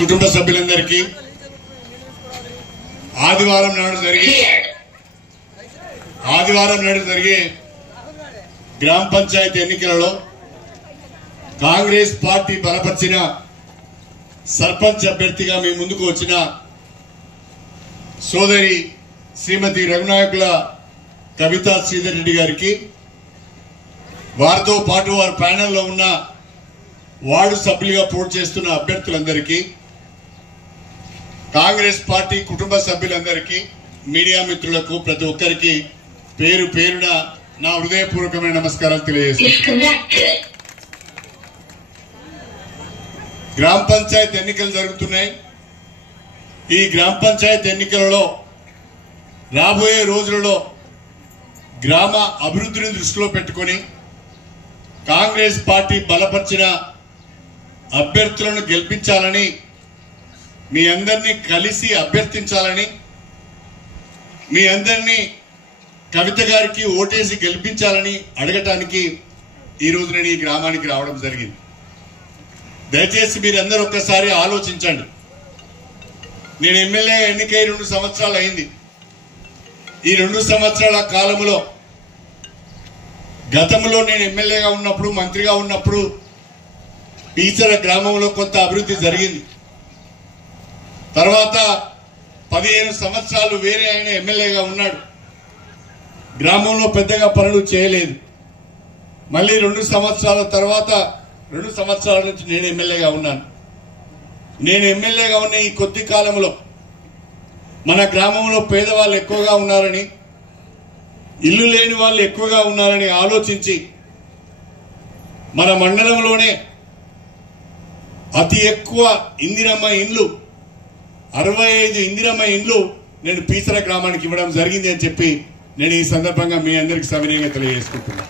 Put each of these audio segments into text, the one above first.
కుటుంబ సభ్యులందరికీ ఆదివారం నాడు జరిగే గ్రామ పంచాయతీ ఎన్నికలలో కాంగ్రెస్ పార్టీ బలపరిచిన సర్పంచ్ అభ్యర్థిగా మీ ముందుకు వచ్చిన సోదరి శ్రీమతి రఘునాయకుల కవితా శ్రీధర్ రెడ్డి గారికి, వారితో పాటు వారి ప్యానెల్లో ఉన్న వార్డు సభ్యులుగా పోటీ చేస్తున్న అభ్యర్థులందరికీ, కాంగ్రెస్ పార్టీ కుటుంబ సభ్యులందరికీ, మీడియా మిత్రులకు ప్రతి ఒక్కరికి పేరు పేరున నా హృదయపూర్వకమైన నమస్కారాలు తెలియజేస్తున్నాను. గ్రామ పంచాయతీ ఎన్నికలు జరుగుతున్నాయి. ఈ గ్రామ పంచాయతీ ఎన్నికలలో రాబోయే రోజులలో గ్రామ అభివృద్ధిని దృష్టిలో పెట్టుకొని కాంగ్రెస్ పార్టీ బలపరిచిన అభ్యర్థులను గెలిపించాలని, మీ అందరినీ కలిసి అభ్యర్థించాలని, మీ అందరినీ కవిత గారికి ఓటేసి గెలిపించాలని అడగటానికి ఈరోజు నేను ఈ గ్రామానికి రావడం జరిగింది. దయచేసి మీరందరూ ఒక్కసారి ఆలోచించండి. నేను ఎమ్మెల్యే ఎన్నికై 2 సంవత్సరాలు అయింది. ఈ 2 సంవత్సరాల కాలంలో గతంలో నేను ఎమ్మెల్యేగా ఉన్నప్పుడు, మంత్రిగా ఉన్నప్పుడు పీచర గ్రామంలో కొంత అభివృద్ధి జరిగింది. తర్వాత 15 సంవత్సరాలు వేరే ఆయన ఎమ్మెల్యేగా ఉన్నాడు. గ్రామంలో పెద్దగా పనులు చేయలేదు. మళ్ళీ 2 సంవత్సరాల తర్వాత 2 సంవత్సరాల నుంచి నేను ఎమ్మెల్యేగా ఉన్నాను. నేను ఎమ్మెల్యేగా ఉన్న ఈ కొద్ది కాలంలో మన గ్రామంలో పేదవాళ్ళు ఎక్కువగా ఉన్నారని, ఇల్లు లేని వాళ్ళు ఎక్కువగా ఉన్నారని ఆలోచించి మన మండలంలోనే అతి ఎక్కువ ఇందిరమ్మ ఇండ్లు 65 ఇందిరమ్మ ఇండ్లు నేను పీచర గ్రామానికి ఇవ్వడం జరిగింది అని చెప్పి నేను ఈ సందర్భంగా మీ అందరికి సవినయంగా తెలియజేసుకుంటున్నాను.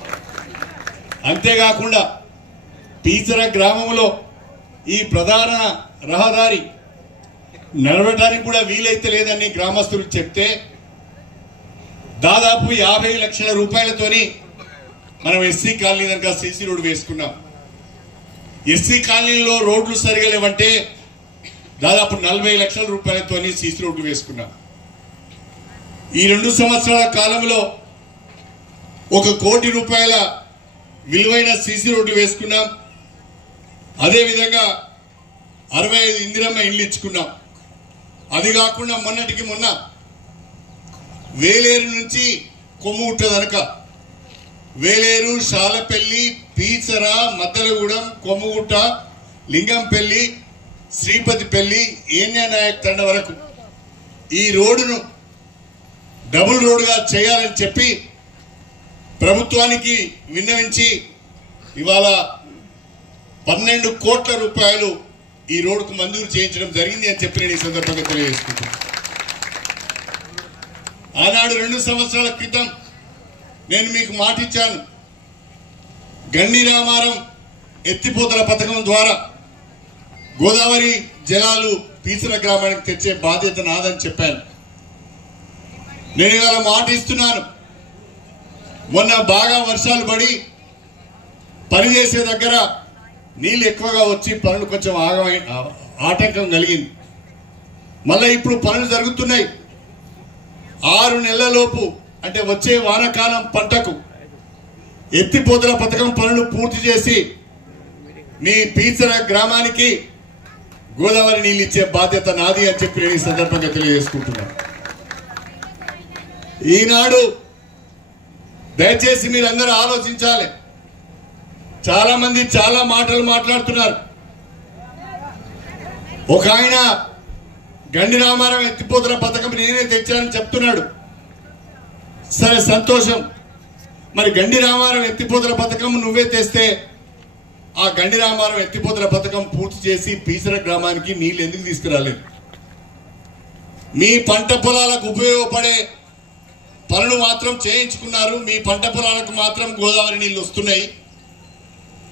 అంతేకాకుండా పీచర గ్రామంలో ఈ ప్రధాన రహదారి నడవడానికి కూడా వీలైతే లేదని గ్రామస్తులు చెప్తే దాదాపు 50 లక్షల రూపాయలతోని మనం ఎస్సీ కాలనీ దగ్గర సీసీ రోడ్డు వేసుకున్నాం. ఎస్సీ కాలనీలో రోడ్లు సరిగా లేవంటే దాదాపు 40 లక్షల రూపాయలతోని సీసీ రోడ్లు వేసుకున్నాం. ఈ 2 సంవత్సరాల కాలంలో 1 కోటి రూపాయల విలువైన సీసీ రోడ్లు వేసుకున్నాం. అదేవిధంగా 65 ఇందిరమ్మ ఇండ్లు ఇచ్చుకున్నాం. అది కాకుండా మొన్నటికి మొన్న వేలేరు నుంచి కొమ్ముగుట్ట దనక, వేలేరు, శాలపల్లి, పీచర, మద్దలగూడెం, కొమ్ముగుట్ట, లింగంపల్లి, శ్రీపతిపల్లి, ఏన్యానాయక్ తండ వరకు ఈ రోడ్డును డబుల్ రోడ్డుగా చేయాలని చెప్పి ప్రభుత్వానికి విన్నవించి ఇవాళ 12 కోట్ల రూపాయలు ఈ రోడ్డుకు మంజూరు చేయించడం జరిగింది అని చెప్పి నేను ఈ సందర్భంగా తెలియజేసుకుంటున్నాను. ఆనాడు 2 సంవత్సరాల క్రితం నేను మీకు మాట ఇచ్చాను. గండి రామారం ఎత్తిపోతల పథకం ద్వారా గోదావరి జలాలు పీచర గ్రామానికి తెచ్చే బాధ్యత నాదని చెప్పాను. నేను ఇవాళ మాట ఇస్తున్నాను. మొన్న బాగా వర్షాలు పడి పనిచేసే దగ్గర నీళ్ళు ఎక్కువగా వచ్చి పనులు కొంచెం ఆటంకం కలిగింది. మళ్ళీ ఇప్పుడు పనులు జరుగుతున్నాయి. 6 నెలలలోపు అంటే వచ్చే వానాకాలం పంటకు ఎత్తిపోతల పథకం పనులు పూర్తి చేసి మీ పీచర గ్రామానికి గోదావరి నీళ్ళు ఇచ్చే బాధ్యత నాది అని చెప్పి నేను ఈ సందర్భంగా తెలియజేసుకుంటున్నాను. ఈనాడు దయచేసి మీరందరూ ఆలోచించాలి. చాలా మంది చాలా మాటలు మాట్లాడుతున్నారు. ఒక ఆయన గండి రామారం ఎత్తిపోతల పథకం నేనే తెచ్చానని చెప్తున్నాడు. సరే, సంతోషం. మరి గండి రామారం ఎత్తిపోతల పథకం నువ్వే తెస్తే ఆ గండి రామారం ఎత్తిపోతల పథకం పూర్తి చేసి పీచర గ్రామానికి నీళ్లు ఎందుకు తీసుకురాలేదు? మీ పంట పొలాలకు ఉపయోగపడే పనులు మాత్రం చేయించుకున్నారు. మీ పంట పొలాలకు మాత్రం గోదావరి నీళ్లు వస్తున్నాయి.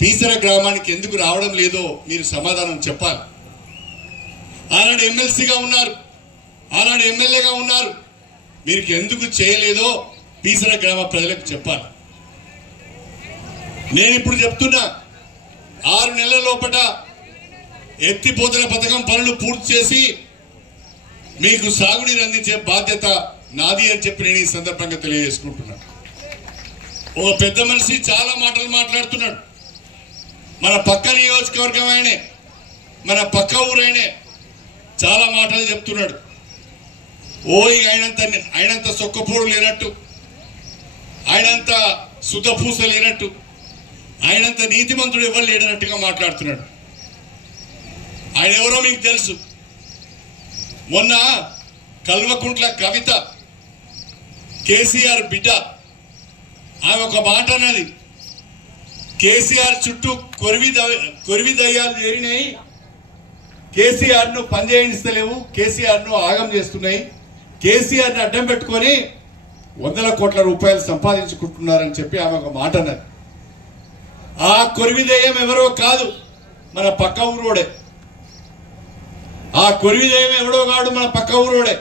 పీచర గ్రామానికి ఎందుకు రావడం లేదో మీరు సమాధానం చెప్పాలి. ఆనాడు ఎమ్మెల్సీగా ఉన్నారు, ఆనాడు ఎమ్మెల్యేగా ఉన్నారు. మీరు ఎందుకు చేయలేదో పీచర గ్రామ ప్రజలకు చెప్పాలి. నేను ఇప్పుడు చెప్తున్నా, 6 నెలల లోపల ఎత్తిపోతల పథకం పనులు పూర్తి చేసి మీకు సాగునీరు అందించే బాధ్యత నాది అని చెప్పి నేను ఈ సందర్భంగా తెలియజేసుకుంటున్నాను. ఒక పెద్ద మనిషి చాలా మాటలు మాట్లాడుతున్నాడు. మన పక్క నియోజకవర్గం ఆయనే, మన పక్క ఊరైనే చాలా మాటలు చెప్తున్నాడు. ఆయనంత సొక్కపోడు లేనట్టు, ఆయనంత శుద్ధపూస లేనట్టు, ఆయనంత నీతిమంతుడు ఎవరు లేడనట్టుగా మాట్లాడుతున్నాడు. ఆయన ఎవరో మీకు తెలుసు. మొన్న కల్వకుంట్ల కవిత కేసీఆర్ బిడ్డ, ఆమె ఒక మాట అన్నది, కేసీఆర్ చుట్టూ కొరివి దయ్యాలు చేరినాయి, కేసీఆర్ ను పనిచేయిస్తలేవు, కేసీఆర్ ను ఆగం చేస్తున్నాయి, కేసీఆర్ ని అడ్డం పెట్టుకొని 100 కోట్ల రూపాయలు సంపాదించుకుంటున్నారని చెప్పి ఆమె ఒక మాట అన్నది. ఆ కొరివి దయ్యం ఎవరో కాదు, మన పక్క ఊరోడే. ఆ కొరివి దయ్యం ఎవడో కాదు, మన పక్క ఊరోడే.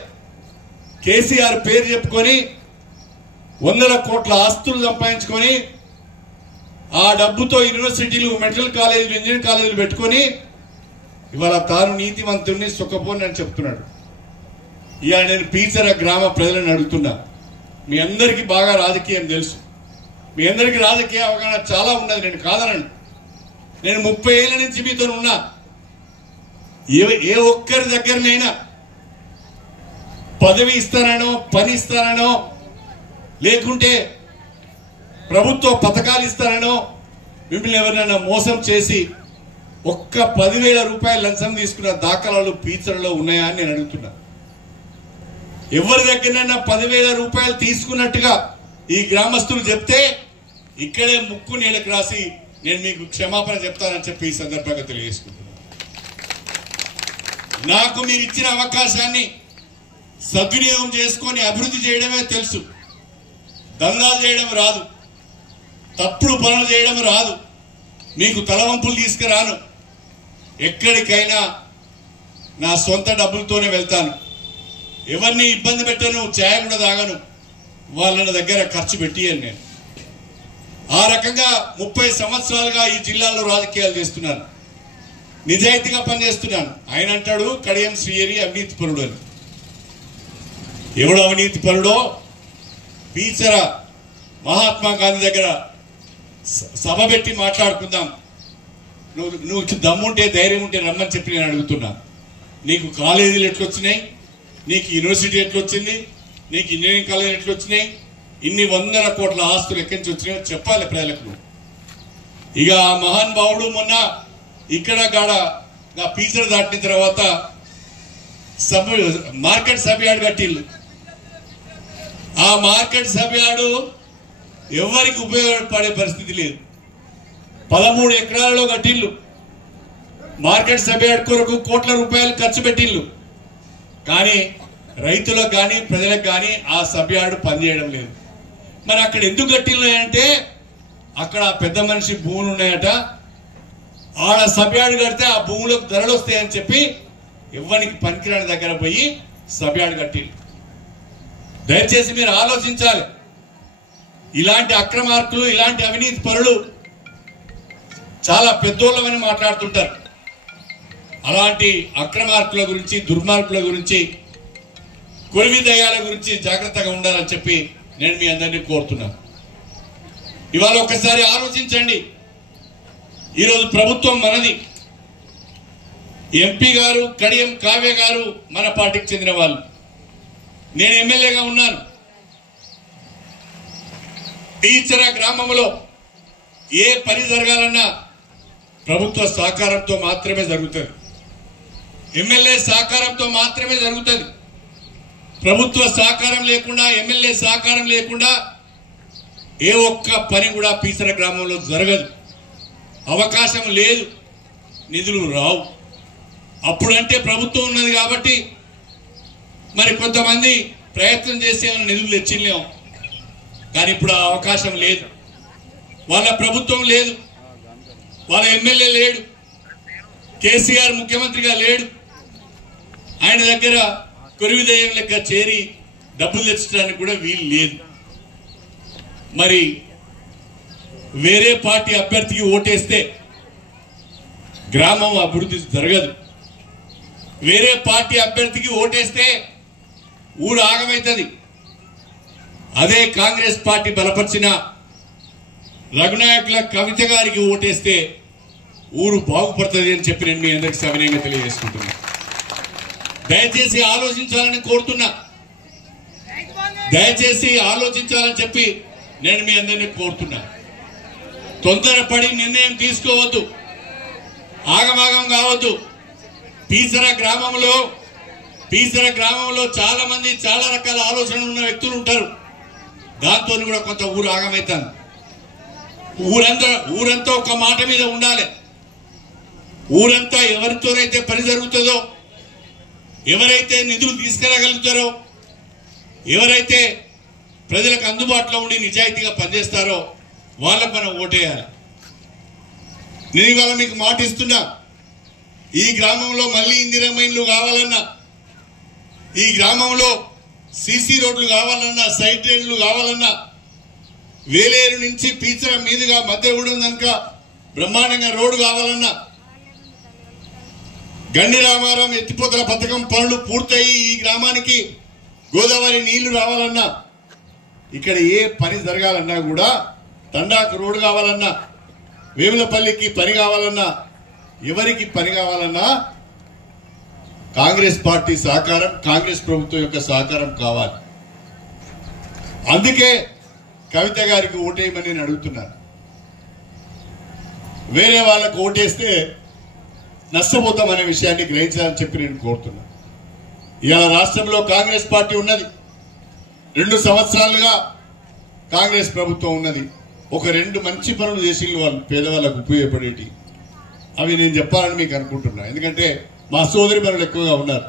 కేసీఆర్ పేరు చెప్పుకొని 100 కోట్ల ఆస్తులు సంపాదించుకొని ఆ డబ్బుతో యూనివర్సిటీలు, మెడికల్ కాలేజీలు, ఇంజనీరింగ్ కాలేజీలు పెట్టుకొని ఇవాళ తాను నీతివంతుడిని సుఖపోని అని చెప్తున్నాడు. ఇవాళ నేను పీచర గ్రామ ప్రజలను అడుగుతున్నా. మీ అందరికీ బాగా రాజకీయం తెలుసు, మీ అందరికీ రాజకీయ అవగాహన చాలా ఉన్నది, నేను కాదనను. నేను 30 ఏళ్ల నుంచి మీతో ఉన్నా. ఏ ఒక్కరి దగ్గరనైనా పదవి ఇస్తానో, పని ఇస్తానో, లేకుంటే ప్రభుత్వ పథకాలు ఇస్తానో మిమ్మల్ని ఎవరినైనా మోసం చేసి ఒక్క 10,000 రూపాయలు లంచం తీసుకున్న దాఖలాలు పీచరలో ఉన్నాయా అని నేను అడుగుతున్నా. ఎవరి దగ్గరైనా 10,000 రూపాయలు తీసుకున్నట్టుగా ఈ గ్రామస్తులు చెప్తే ఇక్కడే ముక్కు నేలకు రాసి నేను మీకు క్షమాపణ చెప్తానని చెప్పి ఈ సందర్భంగా తెలియజేసుకుంటున్నాను. నాకు మీరు ఇచ్చిన అవకాశాన్ని సద్వినియోగం చేసుకొని అభివృద్ధి చేయడమే తెలుసు. దందాలు చేయడం రాదు, తప్పుడు పనులు చేయడం రాదు, మీకు తలవంపులు తీసుకురాను. ఎక్కడికైనా నా సొంత డబ్బులతోనే వెళ్తాను, ఎవరిని ఇబ్బంది పెట్టను, ఛాయ్ కూడా తాగను, వాళ్ళ దగ్గర ఖర్చు పెట్టియను. నేను ఆ రకంగా 30 సంవత్సరాలుగా ఈ జిల్లాలో రాజకీయాలు చేస్తున్నాను, నిజాయితీగా పనిచేస్తున్నాను. ఆయన అంటాడు కడియం శ్రీహరి అవినీతి పరుడు అని. ఎవడు అవినీతి పరుడో పీచర మహాత్మా గాంధీ దగ్గర సభ పెట్టి మాట్లాడుకుందాం. నువ్వు దమ్ముంటే, ధైర్యం ఉంటే రమ్మని చెప్పి నేను అడుగుతున్నా. నీకు కాలేజీలు ఎట్లొచ్చినాయి, నీకు యూనివర్సిటీ ఎట్లొచ్చింది, నీకు ఇంజనీరింగ్ కాలేజీలు ఎట్లొచ్చినాయి, ఇన్ని 100 కోట్ల ఆస్తులు ఎక్కడి నుంచి వచ్చినాయో చెప్పాలి ప్రజలకు. ఇక ఆ మహానుభావుడు మొన్న ఇక్కడ పీచర దాటిన తర్వాత మార్కెట్ సభ్యాడు కట్టిల్లు. ఆ మార్కెట్ సభ్యాడు ఎవరికి ఉపయోగపడే పరిస్థితి లేదు. 13 ఎకరాలలో కట్టిల్లు. మార్కెట్ సభ్యాడు కొరకు కోట్ల రూపాయలు ఖర్చు పెట్టిల్లు. కానీ రైతులకు కానీ ప్రజలకు కానీ ఆ సభ్యాడు పనిచేయడం లేదు. మరి అక్కడ ఎందుకు కట్టిల్లు అంటే అక్కడ పెద్ద మనిషి భూములు ఉన్నాయట, ఆడ సభ్యాడు కడితే ఆ భూములకు ధరలు వస్తాయని చెప్పి ఎవరికి పనికిరాని దగ్గర పోయి సభ్యాడు కట్టిల్లు. దయచేసి మీరు ఆలోచించాలి. ఇలాంటి అక్రమార్కులు, ఇలాంటి అవినీతి పరులు చాలా పెద్దోళ్ళమని మాట్లాడుతుంటారు. అలాంటి అక్రమార్కుల గురించి, దుర్మార్గుల గురించి, కొరివి దయ్యాల గురించి జాగ్రత్తగా ఉండాలని చెప్పి నేను మీ అందరినీ కోరుతున్నాను. ఇవాళ ఒక్కసారి ఆలోచించండి. ఈరోజు ప్రభుత్వం మనది. ఎంపీ గారు కడియం కావ్య గారు మన పార్టీకి చెందిన వాళ్ళు. నేను ఎమ్మెల్యేగా ఉన్నాను. పీచర గ్రామంలో ఏ పని జరగాలన్నా ప్రభుత్వ సహకారంతో మాత్రమే జరుగుతుంది, ఎమ్మెల్యే సహకారంతో మాత్రమే జరుగుతుంది. ప్రభుత్వ సహకారం లేకుండా, ఎమ్మెల్యే సహకారం లేకుండా ఏ ఒక్క పని కూడా పీచర గ్రామంలో జరగదు. అవకాశం లేదు, నిధులు రావు. అప్పుడంటే ప్రభుత్వం ఉన్నది కాబట్టి మరి కొంతమంది ప్రయత్నం చేసే నిధులు తెచ్చిలేం. కానీ ఇప్పుడు ఆ అవకాశం లేదు. వాళ్ళ ప్రభుత్వం లేదు, వాళ్ళ ఎమ్మెల్యే లేడు, కేసీఆర్ ముఖ్యమంత్రిగా లేడు. ఆయన దగ్గర కొరివి దయ్యం లెక్క చేరి డబ్బులు తెచ్చడానికి కూడా వీలు లేదు. మరి వేరే పార్టీ అభ్యర్థికి ఓటేస్తే గ్రామం అభివృద్ధి జరగదు. వేరే పార్టీ అభ్యర్థికి ఓటేస్తే ఊరు ఆగమైతుంది. అదే కాంగ్రెస్ పార్టీ బలపరిచిన రఘునాయకుల కవిత గారికి ఓటేస్తే ఊరు బాగుపడుతుంది అని చెప్పి నేను మీ అందరికి సవినయంగా తెలియజేసుకుంటున్నా. దయచేసి ఆలోచించాలని కోరుతున్నా. దయచేసి ఆలోచించాలని చెప్పి నేను మీ అందరినీ కోరుతున్నా. తొందరపడి నిర్ణయం తీసుకోవద్దు, ఆగమాగం కావద్దు. పీసర గ్రామంలో చాలా మంది చాలా రకాల ఆలోచనలు ఉన్న వ్యక్తులు ఉంటారు. దాంతో కూడా కొంత ఊరు ఆగమవుతాను. ఊరంతా ఒక మాట మీద ఉండాలి. ఊరంతా ఎవరితోనైతే పని జరుగుతుందో, ఎవరైతే నిధులు తీసుకురాగలుగుతారో, ఎవరైతే ప్రజలకు అందుబాటులో ఉండి నిజాయితీగా పనిచేస్తారో వాళ్ళకు మనం ఓటేయాలి. నేను ఇవాళ మీకు మాట ఇస్తున్నా, ఈ గ్రామంలో మళ్ళీ ఇందిరమ్మ ఇల్లు కావాలన్నా, ఈ గ్రామంలో సీసీ రోడ్లు కావాలన్నా, సైడ్ డ్రైన్లు కావాలన్నా, వేలేరు నుంచి పీచర మీదుగా మధ్యగూడెం కనుక బ్రహ్మాండంగా రోడ్డు కావాలన్నా, గండి రామారం ఎత్తిపోతల పథకం పనులు పూర్తయి ఈ గ్రామానికి గోదావరి నీళ్లు రావాలన్నా, ఇక్కడ ఏ పని జరగాలన్నా కూడా, తండాకు రోడ్డు కావాలన్నా, వేములపల్లికి పని కావాలన్నా, ఎవరికి పని కావాలన్నా కాంగ్రెస్ పార్టీ సహకారం, కాంగ్రెస్ ప్రభుత్వం యొక్క సహకారం కావాలి. అందుకే కవిత గారికి ఓటేయమని నేను అడుగుతున్నాను. వేరే వాళ్ళకు ఓటేస్తే నష్టపోతామనే విషయాన్ని గ్రహించాలని చెప్పి నేను కోరుతున్నాను. ఇవాళ రాష్ట్రంలో కాంగ్రెస్ పార్టీ ఉన్నది, 2 సంవత్సరాలుగా కాంగ్రెస్ ప్రభుత్వం ఉన్నది. ఒక 2 మంచి పనులు చేసి వాళ్ళు పేదవాళ్ళకు ఉపయోగపడేటి అవి నేను చెప్పాలని మీకు అనుకుంటున్నా. ఎందుకంటే మా సోదరి మనులు ఎక్కువగా ఉన్నారు.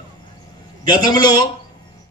గతంలో